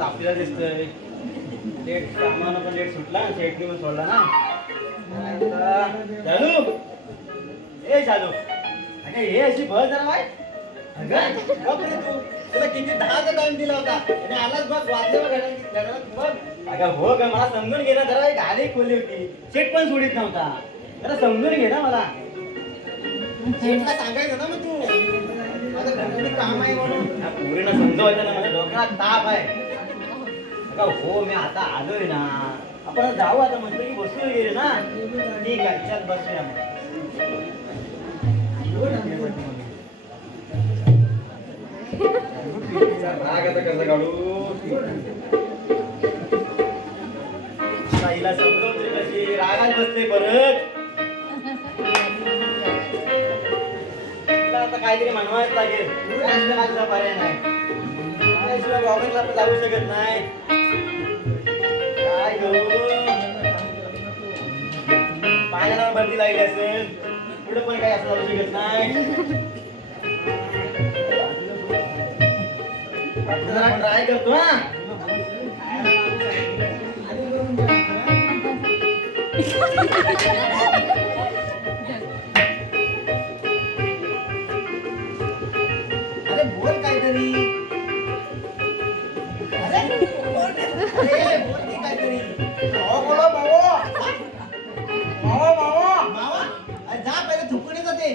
आपल्याला दिसतंय लेट कामानं पण लेट सुटला शेटनी पण सोडला ना. चालू ए चालू अगं हे अशी बस जरा बाय बघ रे तू तुला किती 10चा टाइम दिला होता आणि आलाच बघ वाजले बघ बघ. अगं हो ग मला समजून घे ना जरा गाडी खोली होती शेट पण सोडित नव्हता जरा समजून घे ना मला. शेटला सांगायचं ना मग तू माझं घरगुती काम आहे म्हणून पोरीला समजवायचं ना माझ्या डोक्याला ताप आहे. हो मी आता आलोय ना आपण जाऊ आता म्हटलं की बसून गेले ना. ठीक आहे चल बसूया मग. राग आता कसं काढू हिला समजवते कशी रागात बसते परत. आता काहीतरी म्हणवायच लागेल त्याशिवाय पर्याय नाही त्याशिवाय गव्हर्नमेंटला आपण जाऊ शकत नाही. काय करू पाण्याला भरती लागली असेल पुढे पण काही असं जाऊ शकत नाही. जरा ट्राय करतो ना. अरे बोल काहीतरी बोल की काहीतरी. बोलो भाऊ मावा जा पहिले थुकून जाते.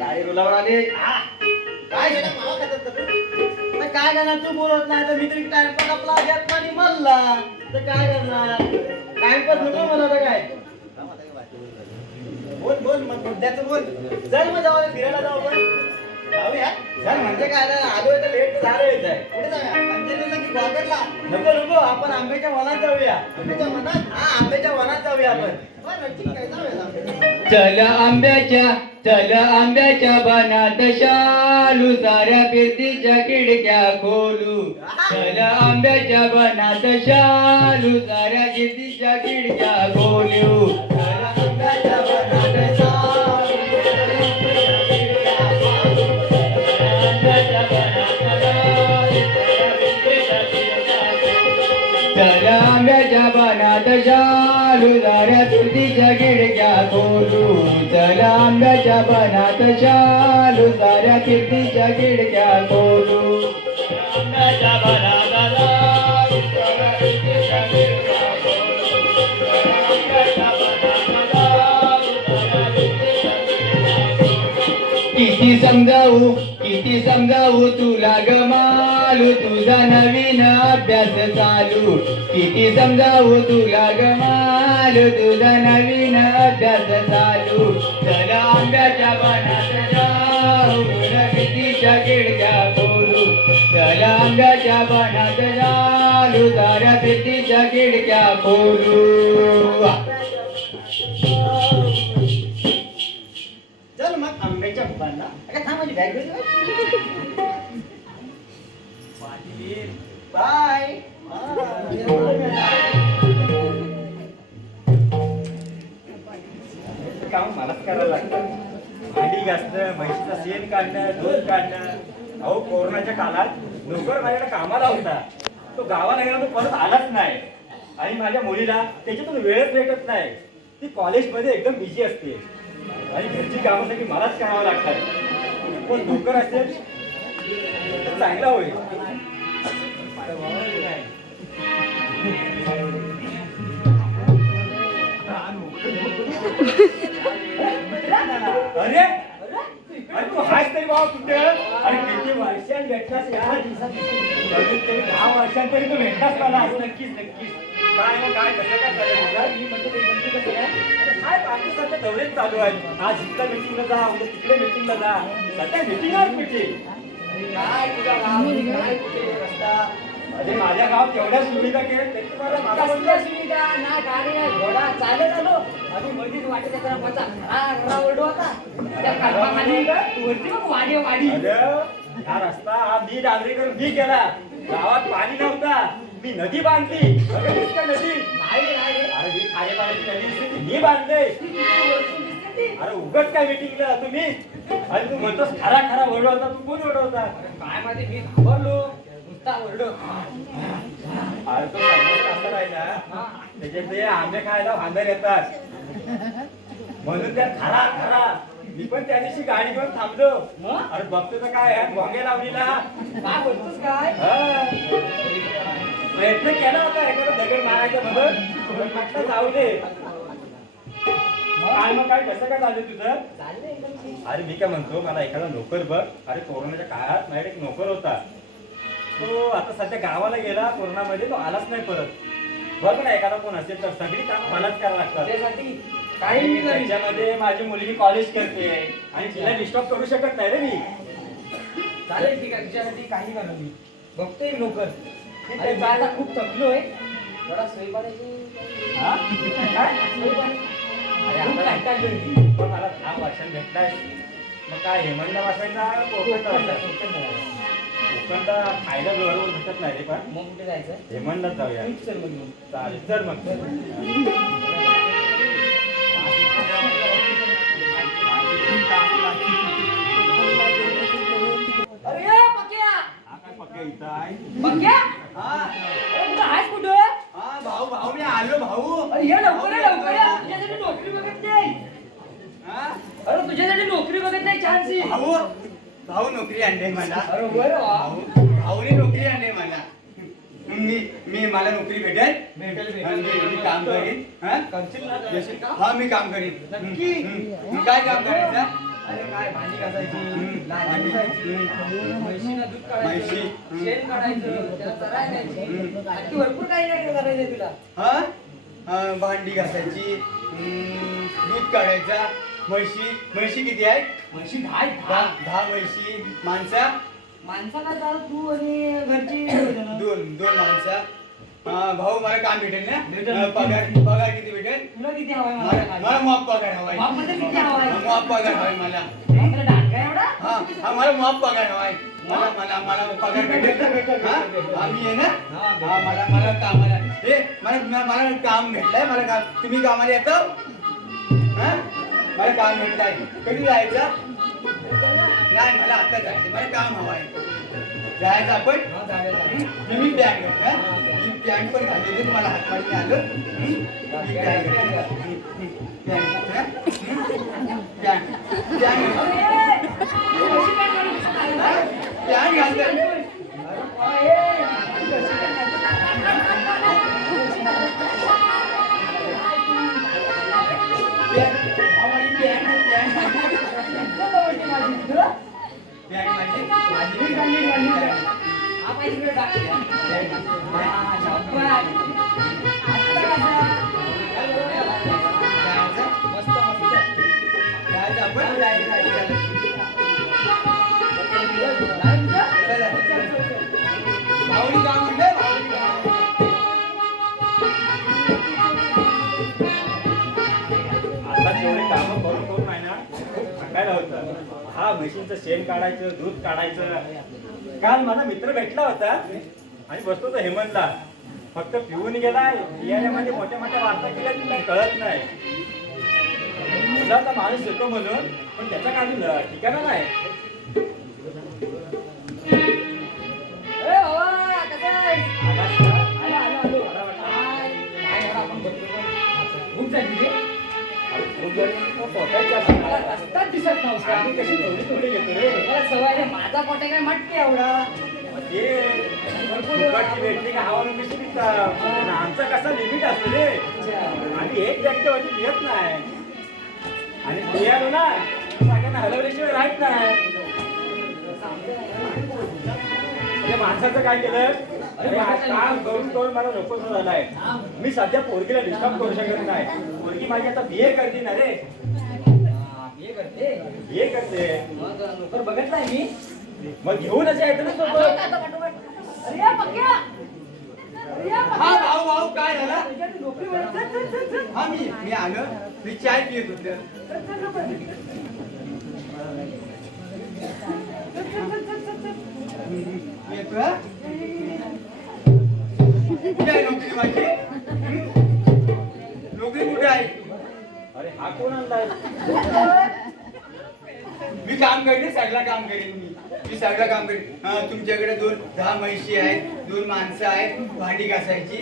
गाडी रुलावर आली काय झालं मावा खातात का तू. काय करणार तू बोलत नाही तर मी तरी टाइमपास आपला घेतला आणि म्हणला तर काय करणार. टाइमपास नको मला तर काय बोल बोल मग मुद्द्याचं बोल. चल मग जाऊ फिरायला जाऊ आपण जाऊया. चल म्हणजे काय आलोय तर लेट झालं आहे कुठे जाऊया पंचेरीला की ग्वागरला. नको नको आपण आंब्याच्या वनात जाऊया. आंब्याच्या वनात हा आंब्याच्या वनात जाऊया आपण. बरं ठीक आहे जाऊया. चल आंब्याच्या बनात शालू साऱ्या फिरतीच्या खिडक्या खोलू. चल आंब्याच्या बनात शालू साऱ्या फिरतीच्या खिडक्या खोलू. चल आंब्याच्या बनात शालू साऱ्या फिरतीच्या खिडक्या खोलू. चल आंब्याच्या बनात शालू साऱ्या फिरतीच्या खिडक्या खोलू. आंब्याच्या बनात शालू साऱ्या फिरतीच्या खिडक्या खोलू. किती समजावू तुला गमालू तुझा नवीन अभ्यास चालू. किती समजावू तुला गमालू तुझा नवीन अभ्यास चालू. चल आंब्याच्या बनात शालू फिरतीच्या खिडक्या खोलू. चल आंब्याच्या बनात शालू साऱ्या फिरतीच्या खिडक्या खोलू. चल मग आंब्याच्या बनात माझी बॅग घेऊन बाय. काम मलाच करायला लागतं. भांडी घासणं म्हशीचं शेण काढणं दूध काढणं. अहो कोरोनाच्या काळात नोकर माझ्याकडे कामाला होता तो गावाला गेला तो परत आलाच नाही आणि माझ्या मुलीला त्याच्यातून वेळच भेटत नाही. ती कॉलेजमध्ये एकदम बिझी असते आणि घरची कामासाठी मलाच करावं लागतात. पण नोकर असेल तर चांगला होईल. अरे तू हाच तरी बाबा कुठे आणि किती वर्षांत भेटलास या दिवसात. 10 वर्षांत तरी तू भेटलास मला. नक्कीच नक्कीच. काय मग काय कसं काय चालेल मी म्हणतो ते कसं काय काय आमचं सध्या दौरेच चालू आहेत. आज इथल्या मीटिंगला जा, उद्या तिकडे मीटिंगला जा. सध्या मीटिंगच मीटिंग. काय तुझा गाव काय कुठे रस्ता अरे माझ्या गावात केवढ्या सुविधा केल्या ते तुम्हाला मला कसल्या बोललो. सुविधा ना गाडी ना घोडा चालत आलो आम्ही मधीच वाटेत जरा बचा हा ओरडू होता त्या कल्पाखाली तू वरती बघ वाडी वाडी अरे हा रस्ता हा मी डांबरीकरण मी केला. गावात पाणी नव्हता, मी नदी बांधली. बघितलीस का नदी? नाही रे, नाही रे. अरे ही खारे पाण्याची नदी दिसते ती मी बांधले. ती किती वरतून दिसते ती. अरे उगच काय मीटिंगला तुम्ही? आणि तू म्हणतोस खरा खरा ओरडवता, तू कोण ओरडवता? अरे काय माहिती मी घाबरलो नुसता ओरडो अरे तो समोर असं राहिला त्याच्यात ते आंबे खायला भांडर येतात म्हणून त्या खरा खरा मी पण त्या दिवशी गाडी घेऊन थांबलो. मग? अरे बघतो तर काय आहे, भोंगे लावलीला. काय बोलतोस काय हा. प्रयत्न केला होता एखादा दगड मारायचा बघ, पण म्हटलं जाऊ दे. काय मग काय कसं काय झालं तुझं? चाललंय एकदम ठीक. अरे मी काय म्हणतो, मला एखादा नोकर बघ. अरे कोरोनाच्या काळात माझ्याकडे एक नोकर होता. तो आता सध्या गावाला गेला कोरोनामध्ये, तो आलाच नाही परत. बघ ना एखादा कोण असेल तर. सगळी कामं मलाच करावं लागतात. त्यासाठी काही मी करीन. त्याच्यामध्ये माझी मुलगी कॉलेज करते आणि तिला डिस्टर्ब करू शकत नाही रे मी. चालेल ठीक आहे तुझ्यासाठी काही करू मी बघतोय नोकर ठीक अरे आहे. मी आता खूप थकलोय जरा सोय पाण्याची हा? काय? सोय पाणी अरे खूप आता कंटाळलोय मी. पण मला 10 वर्षांनी भेटलाय. मग काय हेमंत वाचायचा कोकणला वाचायचा? कोकणला खायला बरोबर भेटत नाही रे, पण मग कुठे जायचं हेमंतलाच जाऊया. ठीक सर मग घेऊन. चालेल चल मग. अरे ये पक्या हा काय पक्का इथं आहे? पक्या हा अरे कुठं आहेस कुठं हा भाऊ मी आलो भाऊ. अरे ये लवकर ये लवकर ये तुझ्यासाठी नोकरी बघत नाही हा? अरे तुझ्यासाठी नोकरी बघत नाही चान्स भाऊ नोकरी आणली मला. अरे बरं वा भाऊने नोकरी आणली मला. मी मला नोकरी भेटेल. भेटेल, आणि मी काम करीन. हा? करशील ना जशी- हा मी काम करीन. नक्की? काय काम करायचं? अरे काय भांडी घासायची लादी भांडी. घासायची म्हशीनं दूध काढायचं म्हशी. शेण काढायचं त्याला चरायला न्यायची आणखी भरपूर काही नाही करायचंय तुला हा? भांडी घासायची, दूध काढायचा, म्हशी किती आहेत? म्हशी दहा आहेत, दहा दहा. 10 म्हशी. माणसाला जा तू आणि घरची दोन माणसं. भाऊ मला काम भेटेल ना? भेटेल. पगार किती भेटेल? तुला किती हवाय मला माफ पगार हवाय. बापमध्ये किती हवाय माफ पगार हवाय मला. तुला डांगा एवढा हा मला माफ पगार हवाय. मला पगार भेटेल. हा मी आहे ना? हा मला कामाला मला काम भेटलंय. मला काम तुम्ही कामाला येतो? हा मला काम भेटलंय. कधी जायचं? नाही मला आता जायचं. मला काम हवाय. जायचं आपण? हा, जाऊया, जाऊया. मी पॅन्ट घालतो. मी पॅन्ट पण घालतो. तुम्हाला हात मारून आलो. मी पॅन्ट घालतो. पॅन्ट अरे, म्हशी काय काढून खायला? आता तेवढे कामं करून आहे ना, खूप थकायला होतं. हा म्हशींचं शेण काढायचं, दूध काढायचं. काल माझा मित्र भेटला होता आणि बसतो तो हेमंतला. फक्त पिऊन गेलाय. बियाण्यामध्ये मोठ्या मोठ्या वार्ता केल्या तुला कळत नाही. तुला आता माणूस येतो म्हणून, पण त्याच्या काही ठिकाणा नाही. ए, बाबा, कसं आहेस? आलास का? आलो. काय एवढा आपण बघतोय पण खूप झाली रे. अरे खूप वेळ तो पोटात जास्त मला आहे. रस्ताच दिसत नव्हता. आम्ही कशी थोडी घेतो रे. मला सवय रे माझा पोटे काय मटके एवढा ते फुकटची भेटली का हवा कशी पितात. पण आमचा कसा लिमिट असतो रे. आम्ही एक व्यक्तीवरती पियत नाही. आणि पियालो ना सगळ्यांना हलवल्याशिवाय राहत नाही. त्या माणसाचं काय केलं, अरे काम करून करून मला नकोस झालाय. मी सध्या पोरगीला डिस्टर्ब करू शकत नाही. पोरगी माझी आता बीए करते ना रे. हे करते बीए करते. मग नोकर बघितलाय मी. मग घेऊनच यायचं ना सोबत. अरे या पक्या. अरे या हा पक्या. भाऊ भाऊ काय झालं? तुझ्याकडे नोकरी मिळत. चल, चल, चल, चल. हा मी आलो. मी चाय पित होतो. चल, चल, लवकर. चल, चल, चल, चल, चल, चल. येतो हा? कुठे आहे नोकरी माझी? नोकरी कुठे आहे? अरे हा कोण आणलाय? मी काम करीन, सगळं काम करीन मी सगळं काम करीन. तुमच्याकडे 10 म्हशी आहेत, 2 माणसं आहेत, भांडी घासायची,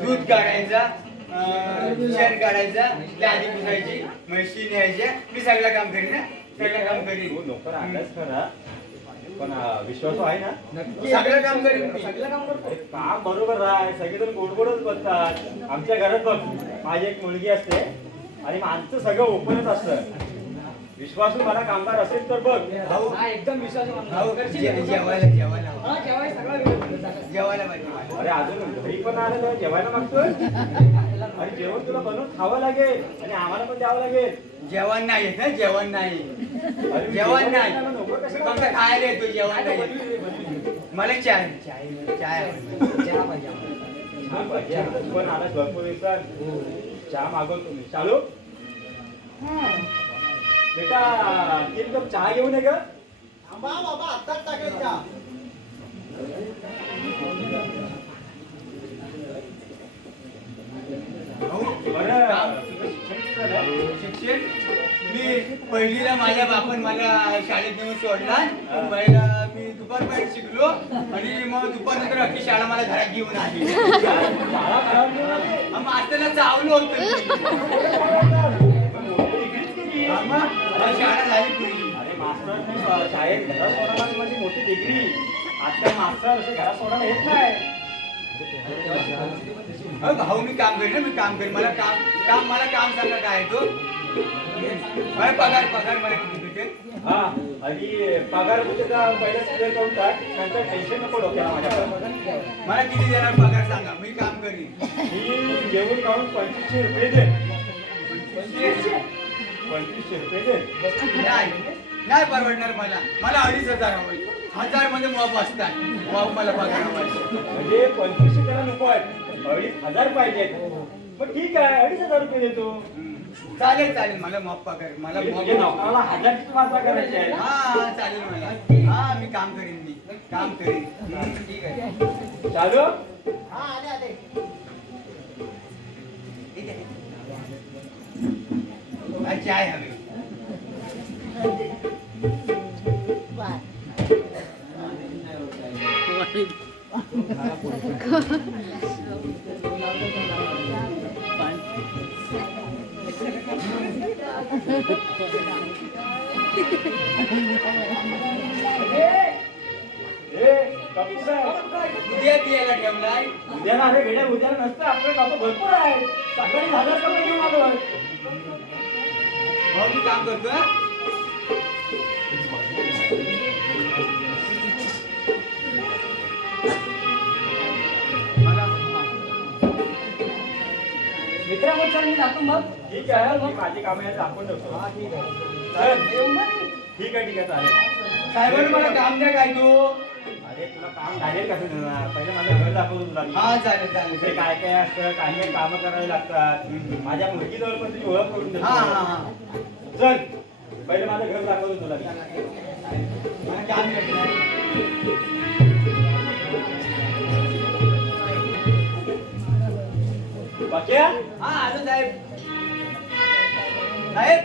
दूध काढायचा, शेण काढायचा, लादी पुसायची, म्हशी न्यायच्या. मी सगळं काम करीन ना, सगळं काम करीन. नोकर आणलाच खरा, पण विश्वास आहे ना? सगळं काम करीन मी. सगळं काम करतो. काम बरोबर आहे. सगळेजण गोडगोडच बोलतात. आमच्या घरात बघ, माझी एक मुलगी असते आणि माणसं सगळं ओपनच असतं. विश्वासू मला कामगार असेल तर बघ. भाऊ हा एकदम विश्वासू माणूस. भाऊ, करशील जेवायला ना? जेवायला जेवायला हा, जेवाय सगळं व्यवस्थित. जेवायला पाहिजे. अरे अजून घरी पण आलं तर जेवायला मागतोय. आणि जेवण तुला बनवून खावं लागेल आणि आम्हाला पण द्यावं लागेल. जेवण नाही येत ना, जेवण नाही. जेवण नाही, फक्त खायला येतो. जेवण नाही. मला चाय चाय चाय चहा पाहिजे आम्हाला. पण आला भरपूर दिवसात. चहा मागवतो मी. चालू बेटा, 3 कप चहा घेऊन ये ग. बाबा आत्ताच टाकेल चहा. शिक्षण मी पहिलीला माझ्या बापान मला शाळेत नेऊन सोडला. पहिला मी दुपारपर्यंत शिकलो आणि मग दुपारनंतर अख्खी शाळा मला घरात घेऊन आली. मास्टरला चावलो होतो. शाळा झाली पुरी. अरे मास्टर शाळेत घरात सोडायला माझी मोठी डिग्री. आजकाल मास्टर असे घरात सोडायला येत नाही. भाऊ मी काम करेन, मी काम करेन. मला काम सांगा काय तो. पगार मला किती भेटेल? हा, आणि पगार पहिल्या स्क्वेअर करून टाक. नंतर टेन्शन नको डोक्याला माझ्या. मला किती देणार पगार सांगा, मी काम करीन. मी जेवण खाऊन 2500 रुपये दे. 2500 रुपये दे. नाही परवडणार मला. 2,500 हवे. 1000 मध्ये मॉप असतात. मॉप मला पगार हवा. म्हणजे 2500 त्याला नको आहे, 2,500 पाहिजेत. मग ठीक आहे, 2,500 रुपये देतो. चालेल मला मॉप पगार. मला नोकराला 1000ची वार्ता करायची आहे. हा चालेल मला. हा मी काम करीन. मी काम करीन. ठीक आहे. चालू. हा आले. ठीक आहे. चाय हवी. उद्या पियाला ठेवलाय. उद्याला अरे भेड्या उद्याला नसतं. आपलं काम भरपूर आहे. सकाळी 1000 कपडे घेऊन आलो. भाऊ मी काम करतो. मित्रा मग चल मी जातो मग. ठीक आहे, मी माझी कामं यात दाखवून ठेवतो. हा ठीक आहे. चल. येऊन मग. ठीक आहे चालेल. साहेबांनी मला काम द्या काय तू. अरे तुला काम झालेल कसं देणार. पहिले माझं घर दाखवतो तुला. हा चालेल. ते काय काय असतं, काय कामं करावी लागतात. माझ्या मुलगीजवळ पण तुझी ओळख करून देतो. चल पहिले माझं घर दाखवतो तुला. मला काम बाक्या. हा आलो साहेब.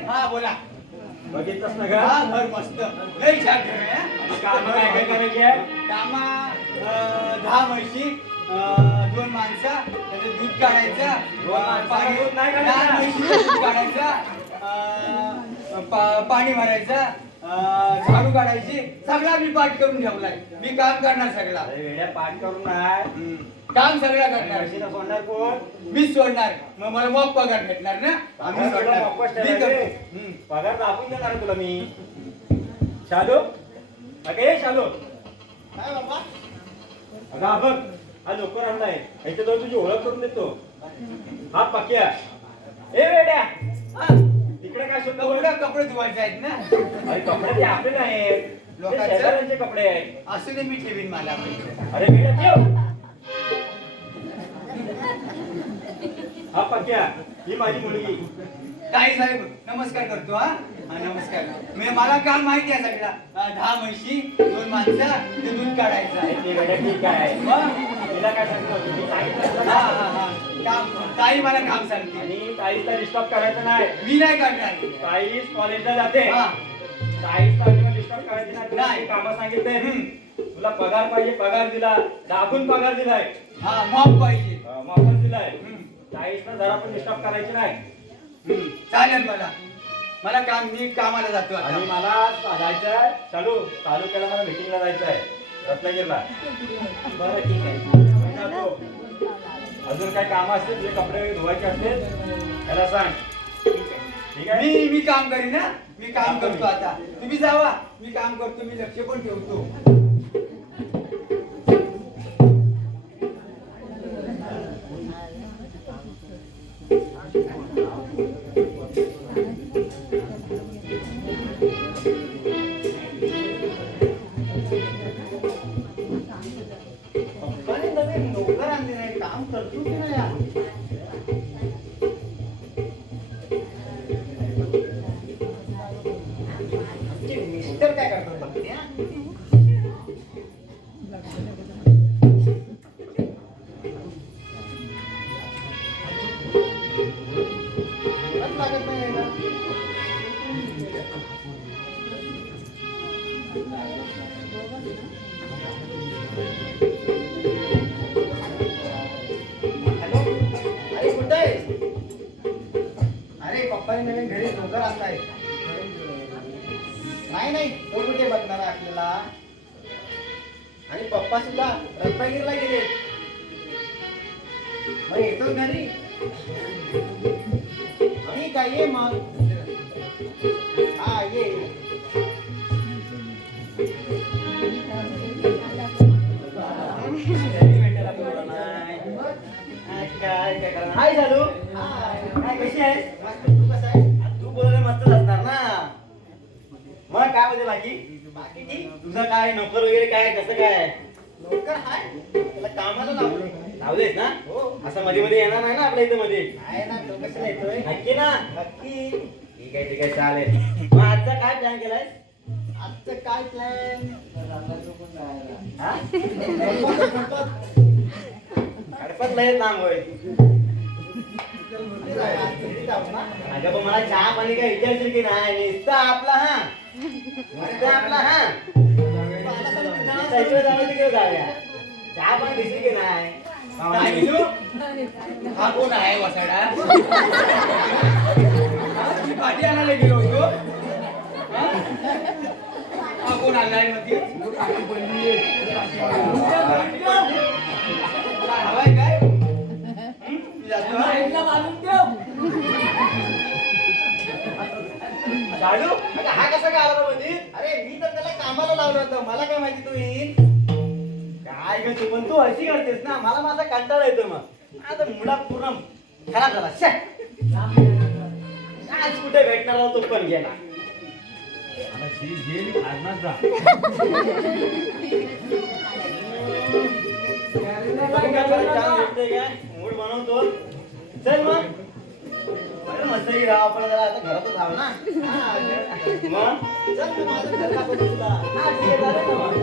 हा बोला. बघितलंस ना घर. घर मस्त लई छान घर आहे. काम काय करायची आहे. कामा 10 म्हशी, 2 माणसं, त्याचं दूध काढायचं, दूध काढायचं, पाणी भरायचं, झाडू काढायची. सगळा मी पाठ करून ठेवलाय. मी काम करणार सगळा. वेड्या पाठ करून नाही, काम सगळं करणार. सोडणार कोण. मीच सोडणार. मग मला मग पगार भेटणार ना. आम्ही पगार दाखवून देणार तुला मी. शालू. शालू काय बाबा. अगं हा बघ, हा नोकर आणलाय, ह्याच्याजवळ तुझी ओळख करून देतो. हा पक्या. ए बेड्या, तिकडे काय शोधतो? कपडे धुवायचे आहेत ना. अरे कपडे ते आपले नाहीत, ते लोकांचे? शेजाऱ्यांचे कपडे आहेत. असू दे, मी ठेवीन मला. अरे बेड्या ठेव. हा पक्या, ही माझी मुलगी. ताई साहेब नमस्कार करतो. हा हा, नमस्कार. मला काम माहिती आहे सगळा. 10 म्हशी, 2 माणसं, ते दूध काढायचं आहे. ते बेड्या ठीक आहे. मग तिला काय सांगतो? मी सांगितलं हा ना. हा हा, काम ताई मला काम सांगते. आणि ताईला डिस्टर्ब करायचं नाही. मी नाही करणार. ताईच कॉलेजला जाते. हा ताईला डिस्टर्ब करायचं नाही. तुला नाही. काही कामं सांगितले. तुला पगार पाहिजे, पगार दिला. दाबून पगार दिलाय. हा, मॉप पाहिजे. मोफत दिलाय. ताईला जरा पण डिस्टर्ब करायची नाही. चालेल. मला काम, मी कामाला जातो आता. आणि मला जायचंय तालुक्याला मला मीटिंगला जायचं आहे, रत्नागिरीला. बरं, ठीक आहे. मी जातो. अजून काय काम असतील, जे कपडे धुवायचे असतील त्याला सांग. ठीक आहे. मी काम करीन ना. मी काम करतो आता. तुम्ही जावा, मी काम करतो. मी लक्ष पण ठेवतो. पप्पाने नवीन नोकर आणले नाही. काम करतो की नाही यार? आमचे मिस्टर काय करतात बघते हा? हात लागत नाही यायला. हॅलो, अरे कुठे आहे? अरे पप्पाने नवीन घरी नोकर आणलाय. नाही कोण कुठे बघणार आहे आपल्याला? आणि पप्पा सुद्धा रत्नागिरीला गेले. मग येतो घरी. ठीक आहे, ये मग. हा, ये. काय करणार? हाय झालू. काय कशी आहेस? तू कसा आहे? तू बोलायला मस्तच असणार ना. मग काय होते बाकी? बाकी ठीक. तुझं काय नोकर वगैरे काय कसं काय? नोकर हाय, त्याला कामाला लावले. लावलेस ना? हो. असं मध्ये मध्ये येणार नाही ना आपल्या इथं मध्ये? आहे ना, तो कशाला येतोय? नक्की ना? नक्की. ठीक आहे चालेल. मग आजचा काय प्लॅन केलाय? आजचं काय प्लॅन? हा? गणपत. गणपत लय लांब होय. जाऊ ना. अगं पण मला चहा पाणी काय विचारशील की नाही? नुसतं आपला हा. नुसतं आपला हा. नुसतं जाऊया तिकडे जाऊया. चहा पाणी दिसली की नाही? काय विनू? हा कोण आहे वसाडा? मी भाजी आणायला गेलो होतो. हा? हा कोण आलाय मध्ये? काय हवाय काय? मी जातो हा. शालू? अगं हा कसा काय आला मध्ये? अरे मी तर त्याला कामाला लावलं होतं. मला काय माहिती तू येईल? काय ग तू पण तू अशी करतेस ना, मला माझा कंटाळा येतो. मग आता मुळा पूर्ण खराब झाला. शे. आज कुठे भेटणार आहोत, तो पण गेला. आता शीज घेईल खाणार जा. बघू का जरा चहा भेटते काय? मूड बनवतो. चल मग. अरे मस्त की राव, आपण जरा आता घरातच राहू ना. हा, मग चल तू माझं घर दाखवतो तुला. हा ठीक आहे, चालेल ना मग.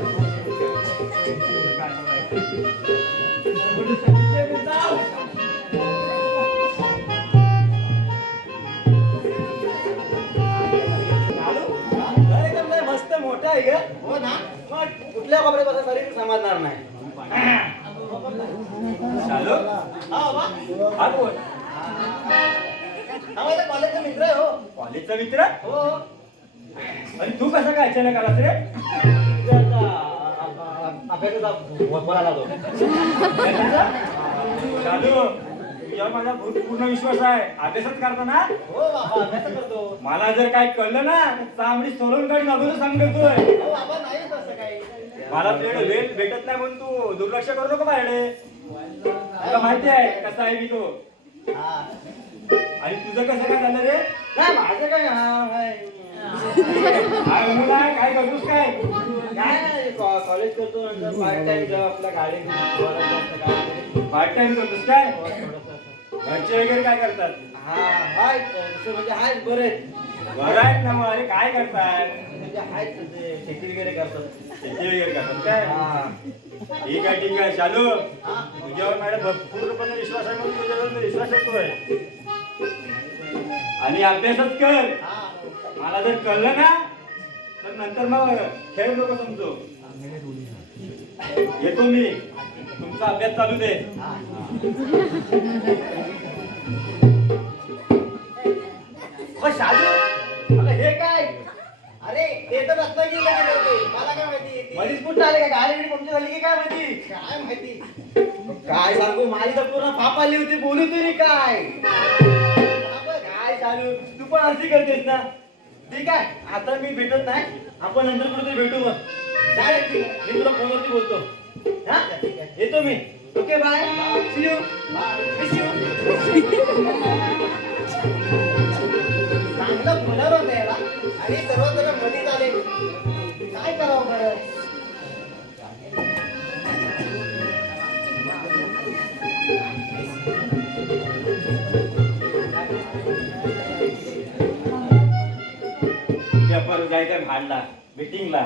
चालू? घर एकदम लय मस्त मोठं आहे ग. हो ना. मग कुठल्या कपड्यापासून शरीर समजणार नाही. चालू? हा बाबा. हा कोण? हा माझा कॉलेजचा मित्र आहे. हो कॉलेजचा मित्र? हो. आणि तू कसा काय अचानक आलास रे? अभ्यासाचा बोलायला तो. चालू, तुझ्यावर माझा पूर्ण विश्वास आहे. अभ्यासच करतो ना? हो बाबा, अभ्यास करतो. मला जर काय कळलं ना, चांबडी सोलून काढून अगोदर सांगतोय. हो बाबा, नाही तसं काही. मला तुझ्याकडे वेळ भेटत नाही म्हणून तू दुर्लक्ष करू नको माझ्याकडे. तुला माहिती आहे कसा आहे मी तो. हा. आणि तुझं कसं काय झालं रे? नाही माझं काय हा काय काय म्हणू नाही, काय करतोस काय? नाही कॉलेज करतो नंतर पार्ट टाइम जॉब आपल्या गाडी पार्ट टाइम करतोस काय? थोडंसं घरचे वगैरे काय करतात? हा हाय तसं म्हणजे हाय बरे बरं आहेत ना मग. अरे काय करताय? म्हणजे हाय तसे शेती वगैरे करतात शेती वगैरे करतात काय? हा ठीक आहे ठीक आहे. शालू हा तुझ्यावर मॅडम भरपूरपणे विश्वास आहे म्हणून तुझ्यावर मी विश्वास ठेवतोय. आणि अभ्यासच कर. हा मला जर कळलं ना तर नंतर मग खेळ नको समजू. येतो मी. तुमचा अभ्यास चालू दे. हा शालू अगं हे काय अरे ते तर रत्नागिरीला गेले होते मला काय माहिती मधीच कुठं आले का गाडी बिडी पंक्चर झाली की काय माहिती काय माहिती काय सांगू माझी तर पूर्ण पाप आली होती बोलू तरी काय काय शालू तू पण अर्धी करतेस ना ठीक आहे आता मी भेटत नाही आपण नंतर कुठेतरी भेटू मग डायरेक्ट मी तुला फोनवरती बोलतो हा येतो मी okay bye see you miss you चांगलं बोलावं होतं याला आणि सर्वजण मधीच आले काय करावं बरं पेपर जायचं भांडला मीटिंगला.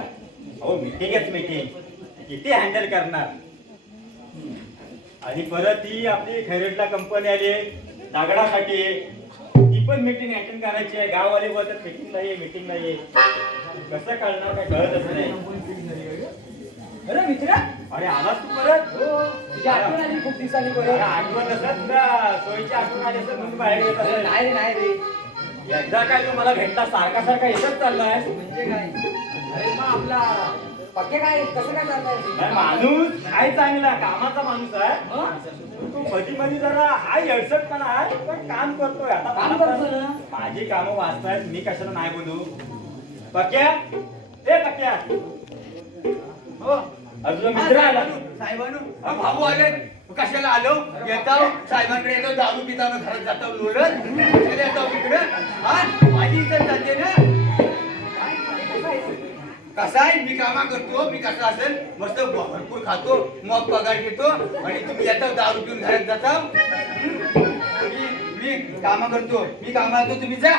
अहो मीटिंगच मीटिंग किती हँडल करणार. आणि परत ही आपली खैरेटला कंपनी आली दगडासाठी. ती पण मीटिंग अटेंड करायची आहे. गाववाले बोलतात मीटिंगला ये मीटिंगला ये. कसं कळणार काय कळतच नाही. अरे मित्र अरे आलास तू परत? हो तुझी आठवण आली खूप दिवसांनी अरे परत. आठवण नसत ना सोयीची आठवण आली असत म्हणून बाहेर येत अरे असेल. नाही रे नाही रे एकदा काय तू मला भेटला सारखा सारखा येतच चाललाय. म्हणजे काय अरे मग आपला पक्के काय कसं काय नाही, चाललंय माणूस हाय चांगला कामाचा माणूस आहे. मग तू मध्ये मध्ये जरा हाय अडचणपणा आहे पण काम करतोय. आता काम मला करतो पण ना. माझी कामं वाचतायत मी कशाला नाही बोलू. पक्या ए पक्या हो अजून मित्र आला. साहेबांनो भाऊ आले कशाला आलो येतो साहेबांकडे येतो दारू पिताना घरात जातो लोळत कशाला येतो इकडे हा माझी इज्जत जाते ना कसा आहे मी कामा करतो मी कसा असेल मस्त भरपूर खातो मग पगार घेतो आणि तुम्ही येतो दारू पिऊन घरात जाता मी कामा करतो मी कामा करतो तुम्ही जा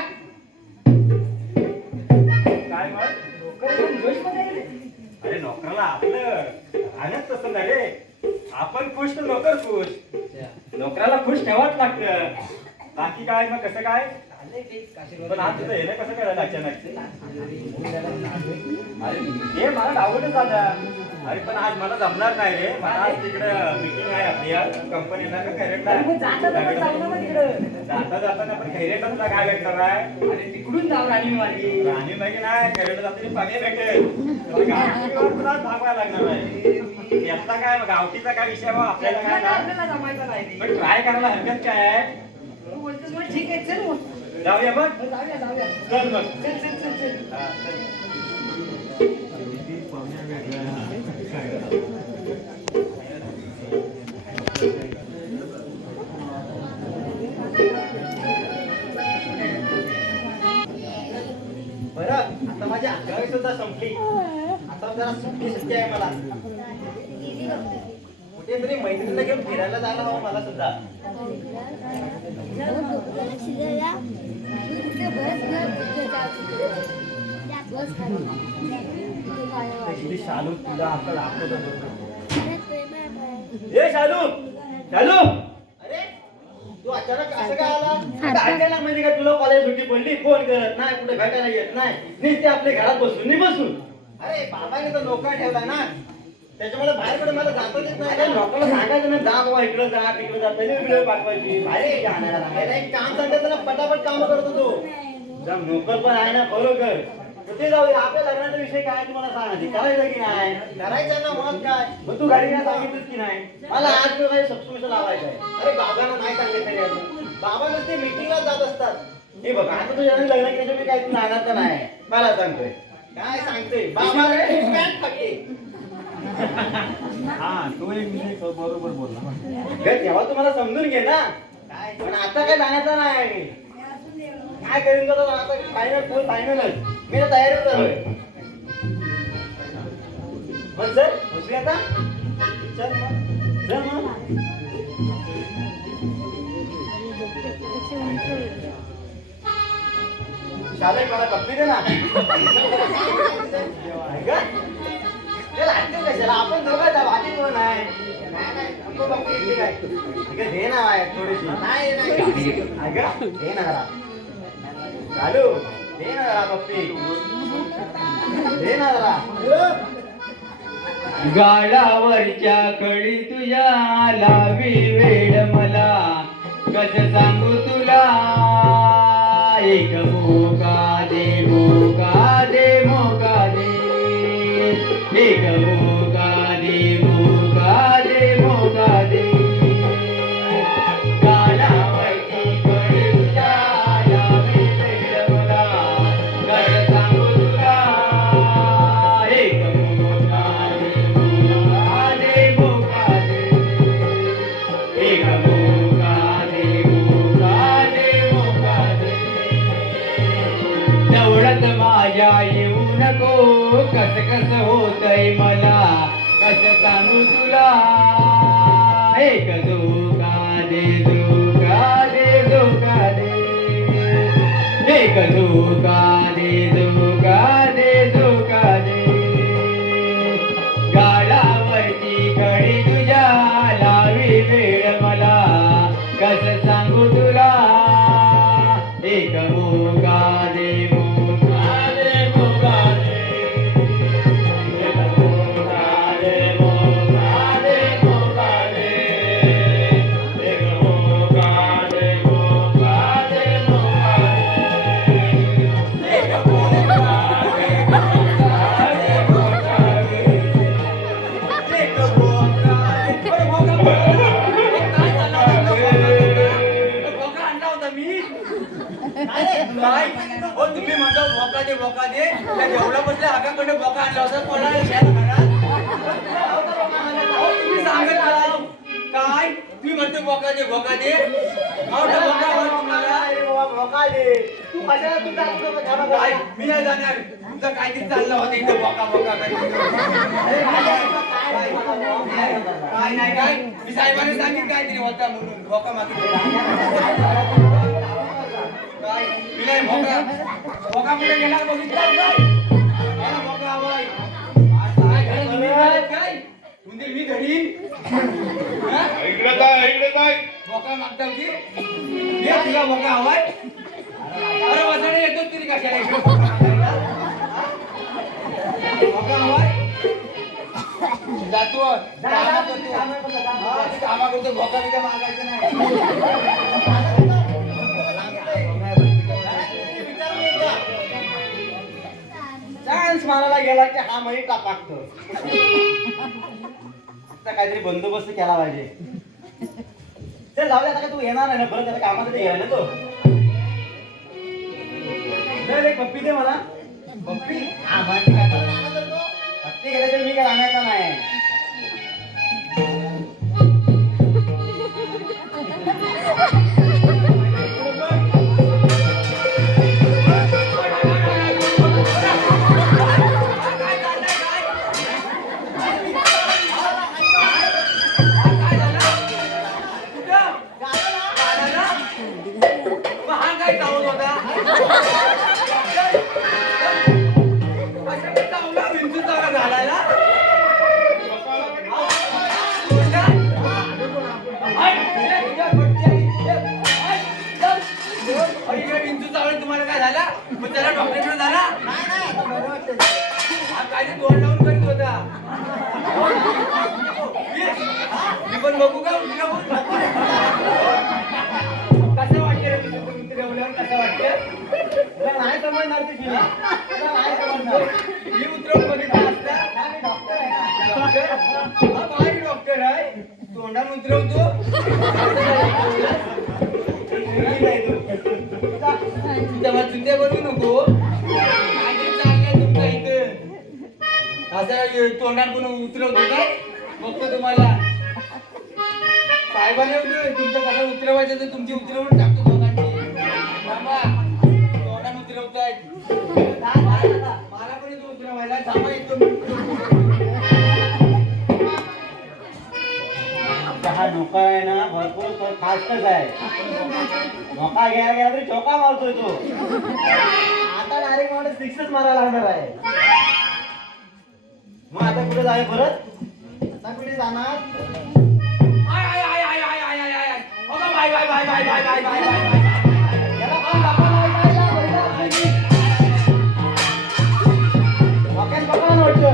काय मग लोकं एकदम जोशमध्ये आले. अरे नोकराला आपलं आनंद तसं नाही रे. आपण खुश तर नोकर खुश. नोकराला खुश ठेवाच लागतं. बाकी काय मग कसं काय आले ते काशीला. पण आज तुझं हे नाही कसं करायला अचानक. अरे हे मला डाऊटच झालं. अरे पण आज मला जमणार नाही रे. मला आज तिकडं मीटिंग आहे आपली कंपनीला का खैरेटला. अरे मग जाता जाता जाऊ ना मग तिकडं. जाता जाताना पण खैरेटला तुला काय भेटणार आहे. अरे तिकडून जाऊ राणी मार्गी. राणी मागे नाही खैरेटला जाताना पाणी भेटेल. तुला गावठीवर तुला थांबायला लागणार आहे. यातला काय गावठीचा काय विषय बा आपल्याला काय ना. आपल्याला जमायचं नाही पण ट्राय करायला हरकत काय आहे. तू बोलतोस मग ठीक आहे चल मग जाऊया मग जाऊया जाऊया चल मग चल चल चल चल हा, चल. बरं आता माझी 11वी सुद्धा संपली आता जरा सुट्टी आहे मला कुठेतरी मैत्रिणीला घेऊन फिरायला जायला हवं मला सुद्धा किती शालू तुला आपलं आपलं ए शालू शालू अरे तू अचानक असं काय आला काय केला म्हणजे काय तुला कॉलेज सुट्टी पडली फोन करत नाही कुठे भेटायला येत नाही नुसते आपल्या घरात बसून नाही बसून अरे बाबाने तर नोकर ठेवला ना त्याच्यामुळे बाहेर कडे मला जाता येत नाही लोकांना सांगायचं ना जा बाबा इकडे जा तिकडे जा पहिले व्हिडिओ पाठवायची बाहेर जाणार एक काम सांगायचं ना पटापट काम करतो तो जर नोकर पण आहे ना बरोबर ते जाऊ आपल्या लग्नाचा विषय काय तुम्हाला सांगायची करायचं की नाही करायचं ना मग काय मग तू गाडीला सांगितलंच की नाही मला आज काही सबस्क्रिप्शन लावायचं आहे अरे बाबांना नाही सांगितलं अजून बाबा नुसते मीटिंगला जात असतात हे बघ आता तुझ्या लग्न केल्याच्या मी काय नाणार तर नाही मला सांगतोय काय सांगतोय बाबा पॅन्ट खाते हा तो एक विषय बरोबर बोलला. अगं तेव्हा तुम्हाला समजून घे ना. पण आता काय जाण्याचं नाही. काय करीन तर आता फायनलच. मी तर तयारीच झालोय. मग चल बसूया आता. चल मग. चल मग. शालेय मला कप्पी दे ना. ऐका ते लागते कशाला आपण दोघं जा बाकी कोण आहे. नको बाकी इडली काय. अगं दे ना बाय थोडीशी. नाही अगं दे ना जरा. चालू दे ना जरा कप्पी. दे ना जरा. गाडावरच्या कडी तुझ्या लावी वेळ मला कसं सांगू तुला एक मोका दे मोका दे मोका दे एक मोका दे मोका दे मोका दे गाडावरची कडी तुझ्या लावी वेळ मला कसं सांगू तुला एक मोका दे मोका दे एक मोका दे मोका दे मोका दे तेवढ्यात माझ्या येऊ नको कस कस होतय मला कस सांगू तुला एक धोका दे धोका दे धोका दे एक धोका दे धोका दे धोका दे गाडावरची कडी तुझ्या लावी वेळ मला कस सांगू तुला एक मोका दे मोका दे मोका दे एक मोका दे मोका दे मोका दे एक मोका दे मोका दे मोका दे एक मोका दे मोका दे एक भोका आणला होता मी. काय हो तुम्ही म्हणता भोका दे त्या जेवढा बसल्या हाकाकडे भोका आणला होता कोणाला शेत घरात तुम्ही सांगत मला काय तुम्ही म्हणते भोका दे मोठा भोका हवा तुम्हाला मोका दे. तू कशाला तुझा काय मी नाही जाणार तुमचं काहीतरी चाललं होतं इथं भोका काय नाही काय मी साहेबांनी सांगितलं काहीतरी होता म्हणून भोका मागितला काय मी नाही भोका कुठे गेला बघितलं काय मला भोका हवाय काय म्हणजे मी घडी इकडे काय भोका मागता की हे तुला भोका हवाय अरे वासणे येतो तरी कशाला इकडे भोका हवाय जातो कामा करतो भोका बिका मागायचं नाही चान्स मारायला गेला की हा मही टाकतो. आता काहीतरी बंदोबस्त केला पाहिजे. चल लावले आता का तू येणार नाही ना परत आता कामासाठी गेला ना तो. चल एक पप्पी दे मला. पप्पी हा म्हणजे काय पप्पी गेले तर मी काय राहण्याचा नाही. तुम्हाला काय झाला मग त्याला डॉक्टरकडे झाला हा काय ते तोंड लावून करीत होता मी पण बघू का कसं वाटतं रे तुझं उतरवल्यावर कसं वाटतं तुला नाही समजणार तुझी. तुला नाही समजणार. मी उतरवून बघितलं असता डॉक्टर आहे ना. डॉक्टर हा भारी डॉक्टर आहे तोंडात उतरवतो तुझ्या चुत्या बनवू नको काहीतरी चाललंय तुमच्या इथं माझ्या तोंडात कोण उतरवतो काय बघतो तुम्हाला साहेबांनी तुमचं कसं उतरवायचं तर तुमची उतरवून टाकतो दोघांची थांबा तोंडात उतरवताय मला पण येतो उतरवायला थांबा येतो हा नोकर आहे ना भरपूर फास्टच आहे नोका घ्यायला गेला तरी चौका मारतोय तो आता डायरेक्ट मला सिक्सच मारायला लागणार आहे मग आता कुठे जावे परत आता कुठे जाणार याला कोण दाखवणार काय या बैला? डोक्यात बघा ना वाटतं.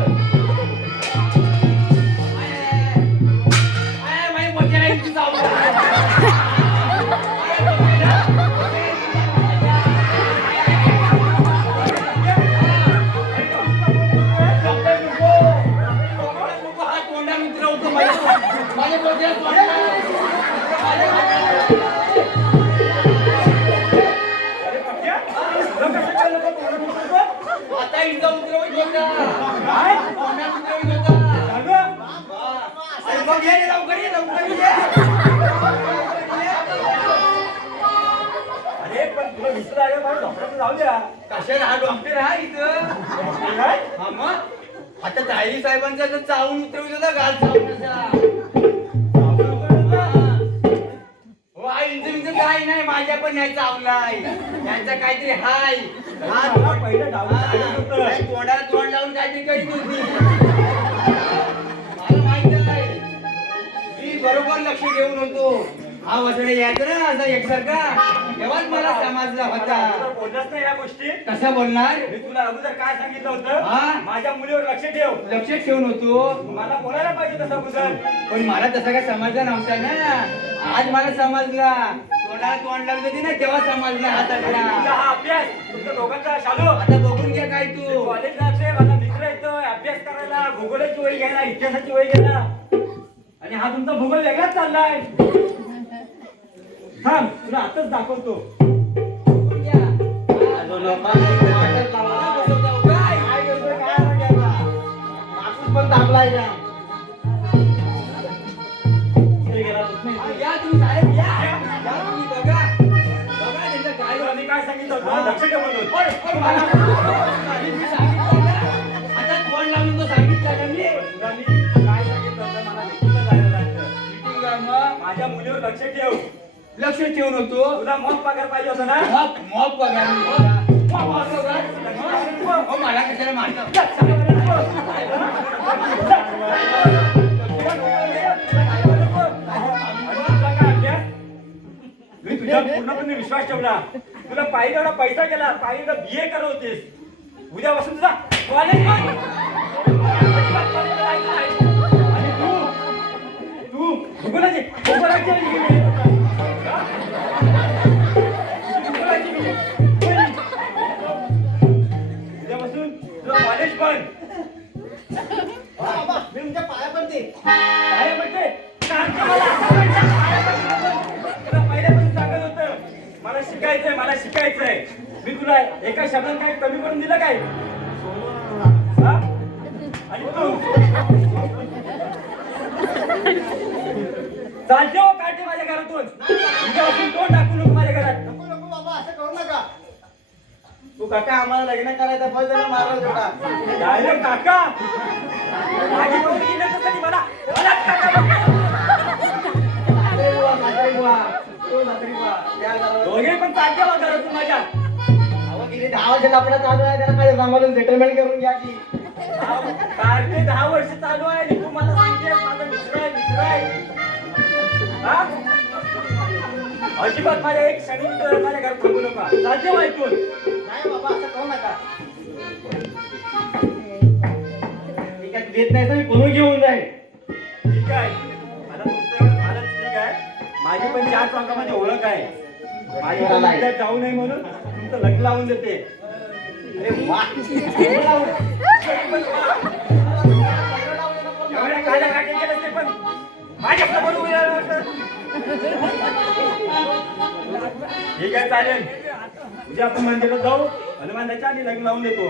आता इथं उतरवत होता काय तोंडात उतरवत होता अरे मग ये लवकर ये अरे पण तुला विसर आहे मला डॉक्टरकडे जाऊ द्या कशाला हा डॉक्टर हा इथं काय हा मग आता तायरी साहेबांचा तर चावून उतरवत होता गाल चावून असा हो आईंचं काय नाही माझ्या पण नाही चावलाय त्यांचा काहीतरी हाय मला पहिलं डाऊन आलं होतं. तोंडाला तोंड लावून काहीतरी करीत होती मला माहित आहे मी बरोबर लक्ष देऊन होतो हा वसडे यायचं ना असं एकसारखा तेव्हाच मला समजला होता तुला बोललाच नाही या गोष्टी कसं बोलणार मी तुला अगोदर काय सांगितलं हा? होतं माझ्या मुलीवर लक्ष ठेव लक्ष ठेवून होतो मला बोलायला पाहिजे तसं अगोदर पण मला तसं काय समजलं नव्हता ना आज मला समजला तोंडाला तोंड लागलं होती ना तेव्हा समजला तुझा हातातला हा अभ्यास तुमच्या दोघांचा शालो आता बघून घ्या काय तू कॉलेज जाते माझा मित्र येतो अभ्यास करायला भूगोलाची वही घ्यायला इतिहासाची वही घ्यायला आणि हा तुमचा भूगोल वेगळाच चाललाय थांब तुला आताच दाखवतो बघून घ्या जो लोकांनी वाटच लावला. काय करतोय काय माहिती आता. माणूस पण थांबलाय का? इथे गेला तू. या तुम्ही साहेब या तुम्ही बघा त्यांचं काय तुला मी काय सांगितलं होतं लक्ष ठेव म्हणून. मी सांगितलं ना आता तोंड लावून तो सांगितलं ना मी तुला मी काय सांगितलं होतं मला मीटिंगला जायला लागतं मीटिंगला मग माझ्या मुलीवर लक्ष ठेव लक्ष ठेवून होतो तुला मग पगार पाहिजे होता ना मग मग पगार मी दिला. मग पगार. हो, मला कशाला मारलं मी तुझ्यावर पूर्णपणे विश्वास ठेवला तुला पाहिजे एवढा पैसा गेला पाहिजे एवढा BA करत होतेस उद्यापासून तुझा कॉलेज आणि तू भूगोलाची उद्यापासून तुझं कॉलेज पण बाबा मी तुमच्या पाया पडते. काय म्हणते सारखं मला असं म्हणतं, काय म्हणतं? तुला पहिल्यापासून सांगत होतं मला शिकायचंय मला शिकायचंय मी तुला एका शब्दात काय कमी करून दिलं काय हा? आणि तू चालते हो काढते माझ्या घरातून उद्यापासून तोंड टाकू नको माझ्या घरात नको नको बाबा असं करू नका. तू काका आम्हाला लग्न करायचं पण त्याला मारल थोडा. डायरेक्ट काका माझी पोरगी गेलं तसं मला काका म्हणतो. अरे बुवा, म्हातारी बुवा. तो म्हातारी बुवा. त्या घरावर- दोघे पण चालते बा घरातून माझ्या अहो, गेली 10 वर्ष आपला चालू आहे त्याला काय सांभाळून सेटलमेंट करून घ्या की. कार्य 10 वर्ष चालू आहे आणि तू मला सांगते माझा मित्र आहे हा? अजिबात माझ्या एक क्षणी माझ्या घरात थांबू नका चालते बा ऐकून नाही बाबा असं करू नका. ठीक आहे, तू देत नाही तर मी पुन्हा घेऊन जाईल. ठीक आहे आता तुमचं एवढं झालंच ठीक आहे माझी पण 4 चौकामध्ये ओळख आहे माझी पण मुद्द्यात जाऊ नये म्हणून तुमचं लग्न लावून देते अरे वा. एवढ्या काळ्या काटे केलं ते पण माझ्या समोर उभे राहिलं होतं. ठीक आहे चालेल उद्या आपण मंदिरात जाऊ हनुमानाच्या आणि लग्न लावून देतो